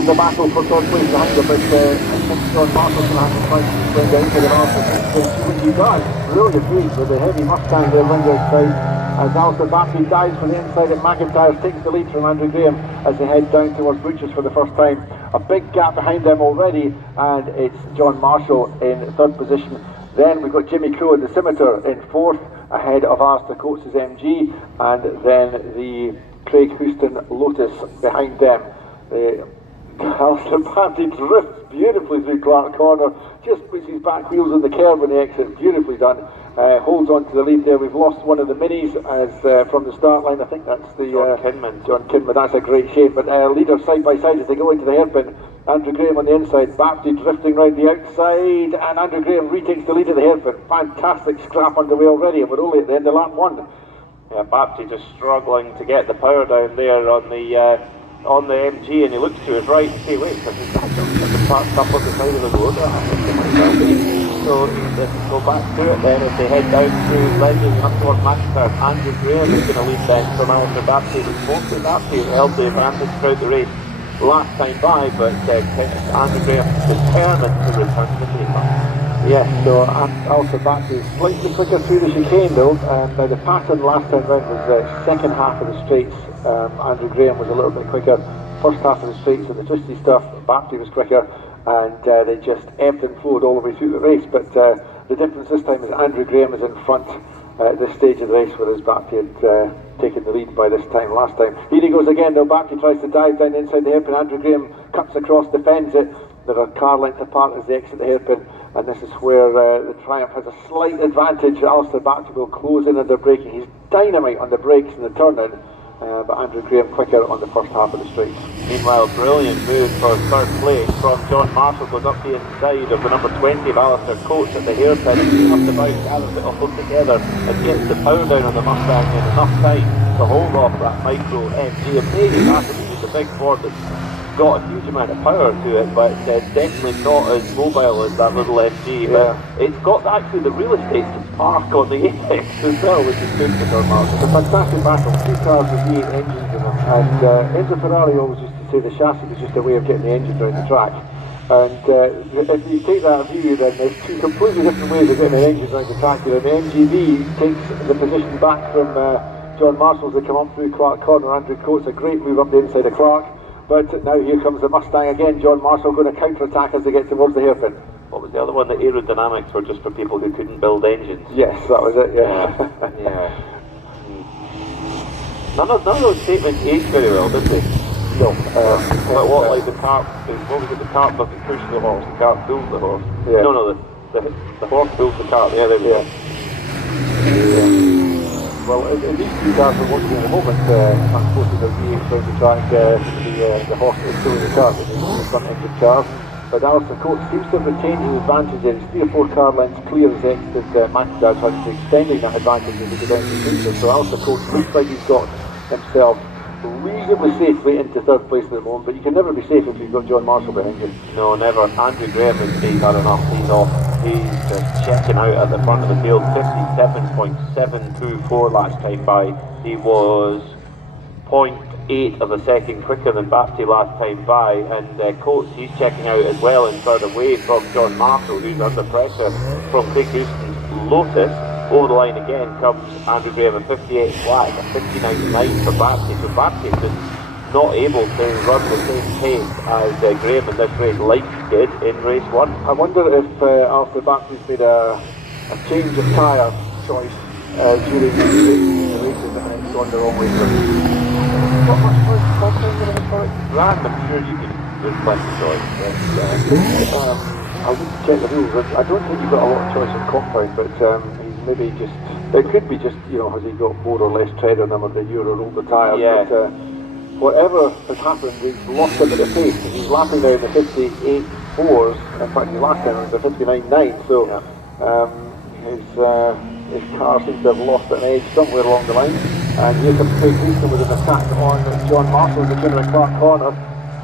in the battle for third place behind him, but I think John Marshall's going to have to try to bring down to the north and see what he does. Brilliant move with the heavy Mustang there running outside. As Alistair Battery dives for the inside, and McIntyre takes the lead from Andrew Graham as they head down towards Butchers for the first time. A big gap behind them already, and it's John Marshall in third position. Then we've got Jimmy Crow and the Scimitar in fourth, ahead of Alistair Coates' MG, and then the Craig Houston Lotus behind them. Alistair Battery drifts beautifully through Clark Corner, just puts his back wheels on the curb when he exits, beautifully done. Holds on to the lead there. We've lost one of the minis as from the start line. I think that's the John Kinman. That's a great shame. But leaders side by side as they go into the hairpin. Andrew Graham on the inside, Bapty drifting round the outside, and Andrew Graham retakes the lead of the hairpin. Fantastic scrap underway already, and we're only at the end of lap one. Yeah, Bapty just struggling to get the power down there on the MG, and he looks to his right and say, wait, because he's parked up on the side of the road. So they go back to it then as they head down through Ledges and up towards Manchester. Andrew Graham is going to lead then from Alistair Bapty. Mostly Bapty held the advantage throughout the race last time by, but Andrew Graham determined to return to the paper. Yes, so Alistair Bapty is slightly quicker through the chicane though. Now the pattern last time round was the second half of the straights. Andrew Graham was a little bit quicker. First half of the straights and the twisty stuff, Bapty was quicker, and they just ebbed and flowed all the way through the race. But the difference this time is Andrew Graham is in front at this stage of the race, whereas Bapty had taken the lead by this time last time. Here he goes again though. Bapty tries to dive down inside the hairpin. Andrew Graham cuts across, defends it. They're a car length apart as they exit the hairpin, and this is where the Triumph has a slight advantage. Alistair Bapty will close in under braking. He's dynamite on the brakes in the turn-in. But Andrew Graham quicker on the first half of the straight. Meanwhile, brilliant move for third place from John Marshall, goes up the inside of the number 20 of Alistair Coates at the hairpin, and he just about gathers it all together and gets the power down on the Mustang in enough time to hold off that micro MG. Amazing attribute. It's a big Ford that's got a huge amount of power to it, but definitely not as mobile as that little MG. But it's got actually the real estate to park on the apex as well, which is good for John Marshall. It's a fantastic battle. Two cars with V8 engines in them, and Enzo Ferrari always used to say the chassis was just a way of getting the engines around the track. And if you take that view, then there's two completely different ways of getting the engines around the track here. And the MGV takes the position back from John Marshall as they come up through Clark Corner. Andrew Coates, a great move up the inside of Clark. But now here comes the Mustang again. John Marshall going to counter-attack as they get towards the hairpin. What was the other one? The aerodynamics were just for people who couldn't build engines. Yes, that was it, yeah. Yeah. None of those statements aged very well, did they? No. But what, like the cart, what was it, the cart doesn't push the horse, the cart pulls the horse? Yeah. No, the horse pulls the cart, yeah, there we go. Well, in these two cars we're watching at the moment, transporting the V8 around the track, the horse is pulling the car, which is the front engine cars. But Alistair Coates seems to have retained his advantage there. He's 3 or 4 car lengths clear as exited McIntyre, trying to extending that advantage as he goes down to the future. So Alistair Coates looks like he's got himself reasonably safely into third place at the moment, but you can never be safe if you've got John Marshall behind you. No, never. Andrew Graham has had enough. He's off. He's just checking out at the front of the field. 57.724 last time by. He was 0.8 of a second quicker than Bapty last time by, and Coates, he's checking out as well in third away from John Marshall, who's under pressure from Craig Houston's Lotus. Over the line again comes Andrew Graham, a 58 flag, a 59.9 for Bapty. So Bapty is just not able to run the same pace as Graham in this race like he did in race 1. I wonder if after Bapty's made a change of tyre choice during the races and it's gone the wrong way for him. What much choice for it? Rand, I'm sure you can, there's plenty of choice. I wouldn't check the rules. I don't think you've got a lot of choice in compound, but he's maybe just, it could be just, you know, has he got more or less tread on them, or the Euro rolled the tyres. Yeah. But whatever has happened, he's lost a bit of pace, and he's lapping now in the 58.4s. In fact, his last time was the 59.9, so his car seems to have lost an edge somewhere along the line. And here comes Craig Houston with an attack on John Marshall in the corner of Clark Corner.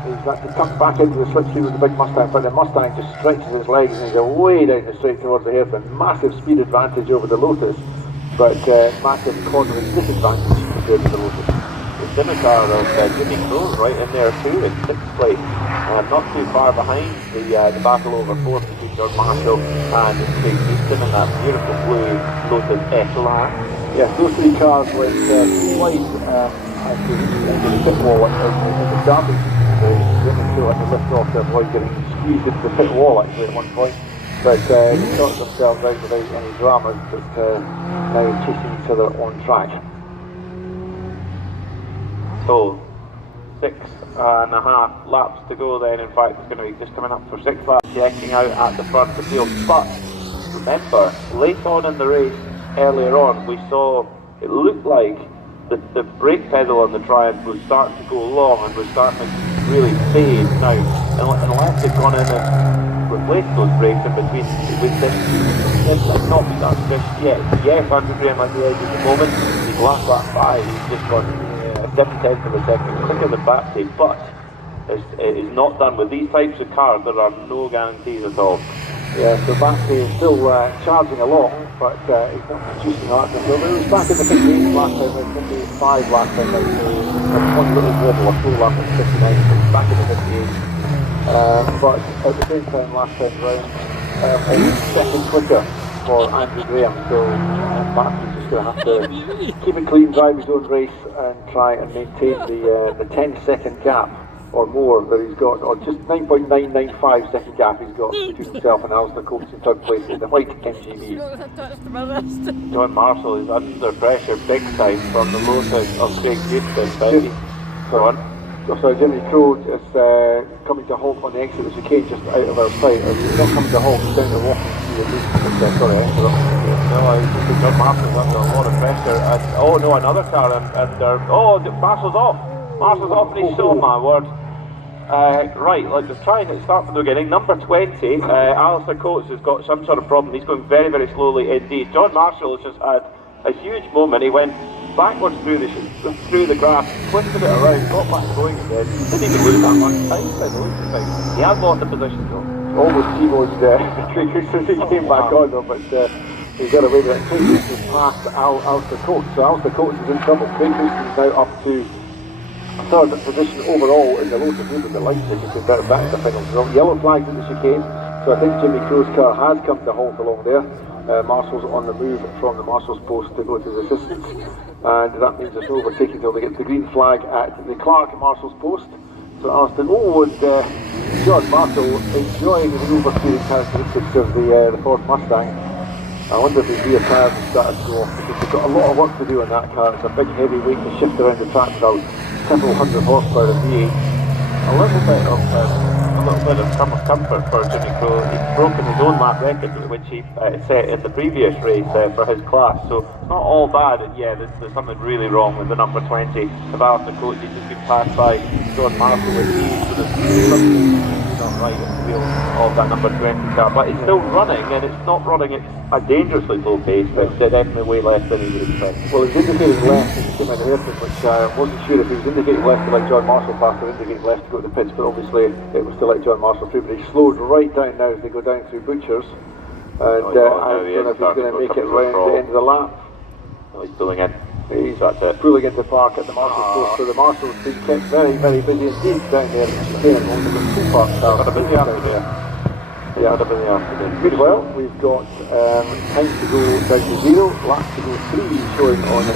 He's got to tuck back into the slipstream with the big Mustang, but the Mustang just stretches his legs and he's way down the straight towards the hairpin. Massive speed advantage over the Lotus, but massive cornering disadvantage compared to the Lotus. The Scimitar of Jimmy Crow right in there too in 6th place. not too far behind the battle over fourth between John Marshall and Craig Houston in that beautiful blue Lotus S-Line. Yes, those three cars went three wide as they reached into the pit wall at the starting. They didn't feel like they lift off to avoid getting squeezed into the pit wall actually at one point. But they sorted themselves out without any dramas, but now chasing each other on track. So, 6.5 laps to go then. In fact, it's going to be just coming up for 6 laps, checking out at the front of the field. But remember, late on in the race, earlier on, we saw it looked like the brake pedal on the Triumph was starting to go long and was starting to really fade now. Unless they've gone in and replaced those brakes in between, this might not be that just yet. Yes, Andrew Graham at the edge at the moment. He's last lap 5. He's just gone 7/10 of a second quicker than Baptiste, but it is not done. With these types of cars, there are no guarantees at all. Yeah, so Baptiste is still charging along, but he's not producing that. So he was back in the 58 last time, 55 last time, so one little wobble, a full lap at 59, so he's back in the 58. But at the same time, last time round, almost second quicker for Andrew Graham, so Baptiste is going to have to keep it clean, drive his own race, and try and maintain the 10-second gap or more that he's got, or just 9.995 second gap he's got between himself and Alistair Coates in third place in the white MGB. John Marshall is under pressure big time from the Lotus of Craig Houston. Jimmy Crowe is coming to a halt on the exit of the chicane just out of our sight. He's not coming to a halt, he's down the walking through the loop. Sorry, I interrupted. No, I think John Marshall's under a lot of pressure. And, oh no, another car, Marshall's off. Marshall's off, and he's so, my word. Right, let's try and start from the beginning. Number 20, Alistair Coates has got some sort of problem. He's going very, very slowly indeed. John Marshall has just had a huge moment. He went backwards through the grass, twisted it around, got back going again. Didn't even lose that much time by the looks of things. He has lost the position though. Almost T-Bone's Craig Houston, he came back on though, but he got away with it. Craig Houston passed Alistair Coates, so Alistair Coates is in trouble. Craig Houston is now up to third position overall in the Lotus Group of the light tickets in back the final result. Yellow flags in the chicane, so I think Jimmy Crowe's car has come to a halt along there. Marshall's on the move from the Marshall's post to go to his assistance, and that means there's no overtaking until they get the green flag at the Clark Marshall's post. So Alistair, and John Marshall enjoying the oversteering characteristics of the Ford Mustang. I wonder if his rear tyres have started to go off, because they've got a lot of work to do on that car. It's a big heavy weight to shift around the track without several hundred horsepower of V8. A little bit of comfort for Jimmy Crowe. He's broken his own lap record, which he set in the previous race for his class. So it's not all bad. Yeah, there's something really wrong with the number 20 of Alistair Coates. He's just been passed by John Marshall with ease. So there's something not right at the wheel of that number 20 car. But it's still running, and it's not running at a dangerously low pace, but it's definitely way less than he would expect. Well, he's indicating left as he came out of airport, which I wasn't sure if he was indicating left to let John Marshall pass or indicating left to go to the pits, but obviously it was to let John Marshall through. But he slowed right down now as they go down through Butchers, and I don't know if he's going to make it round the end of the lap. No, he's pulling in. He's pulling into park at the Marshall's post, so the Marshall's been kept very, very busy indeed down there. Only with two park cars. Got a busy afternoon. Yeah, meanwhile, we've got time to go down to 0, laps to go 3 showing on the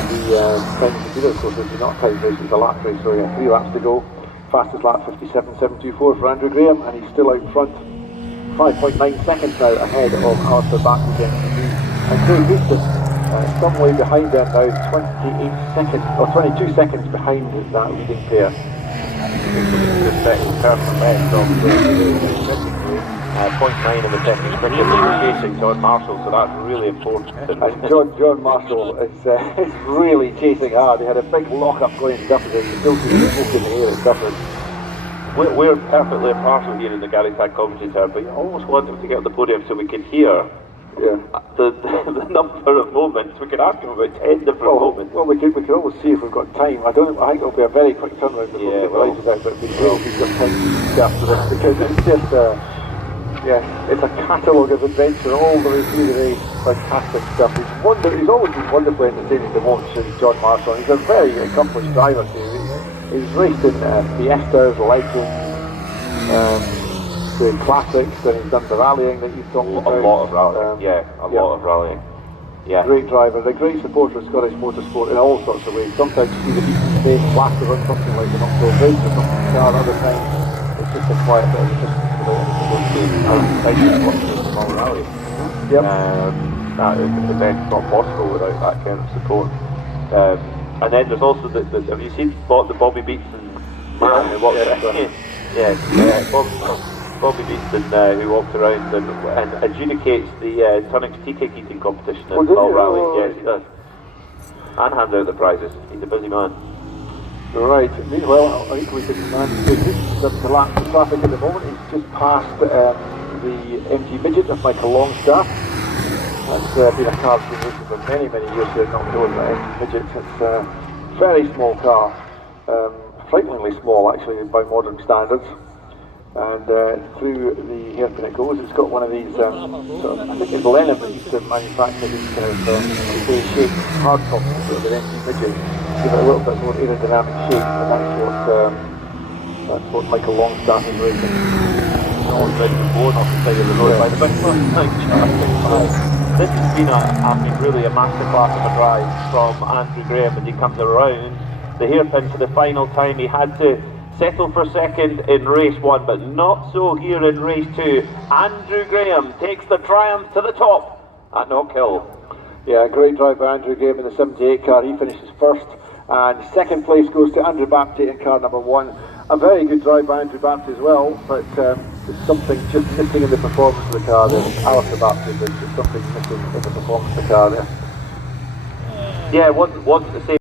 time to 0. Of course, it's not time race, it's a lap race, so yeah, 3 laps to go. Fastest lap 57.724 for Andrew Graham, and he's still out front. 5.9 seconds now ahead of Alistair Baptiste and Craig Houston. Some way behind them now, 28 seconds, or 22 seconds behind that leading pair. The second person left of the 0.9 of a second quicker than chasing John Marshall, so that's really important. And John Marshall is really chasing hard. He had a big lock-up going to Dufford, and he's still seeing smoke in the air at Dufford. We're perfectly impartial here in the Garage Tag commentator, but you almost want him to get on the podium so we can hear the number of moments. We could ask him about 10 different moments. Well, we could always see if we've got time. I think it'll be a very quick turnaround before we get the races out, but we've got time to speak after this, because it's just it's a catalogue of adventure all the way through the race. Fantastic stuff. He's always been wonderfully entertaining to watch, John Marshall. He's a very accomplished driver too. He's raced in Fiestas, Legends, the classics, then he's done the rallying that you've talked about. A lot of rallying, lot of rallying. Yeah. Great driver, a great supporter of Scottish motorsport in all sorts of ways. Sometimes you see the beaten name plastered on something like the Knockhill Bridge or something, other times it's just a quiet bit of resistance without any small rally. Yep. The event's not possible without that kind of support. And then there's also have you seen the Bobby Beatson man who walks around? Bobby Beatson who walks around and adjudicates the Tunnocks tea cake eating competition at Gauld Rally. Yes, he does. And hands out the prizes. He's a busy man. Right, meanwhile, I think we can the lap of traffic at the moment. He's just passed the MG Midget of Michael Longstaff. That's been a car that's been racing for many, many years here at Knockhill, the MG Midget. It's a very small car, frighteningly small actually by modern standards. And through the hairpin it goes. It's got one of these, sort of, I think it's Lennon that used to manufacture these kind of shaped hardtops with an MG Midget. Give it a little bit more aerodynamic shape, and that's what Michael Longstaff is racing. Always ready to blow off the side of the road by the big This has been really a masterclass of a drive from Andrew Graham as he comes around the hairpin to the final time. He had to settle for second in race 1, but not so here in race 2. Andrew Graham takes the triumph to the top at Knockhill. Yeah, great drive by Andrew Graham in the 78 car. He finishes first, and second place goes to Andrew Bapty in car number 1. A very good drive by Andrew Bapty as well, but there's something just missing in the performance of the car there. Alistair Bapty, there's just something missing in the performance of the car there. Yeah, it wasn't the same.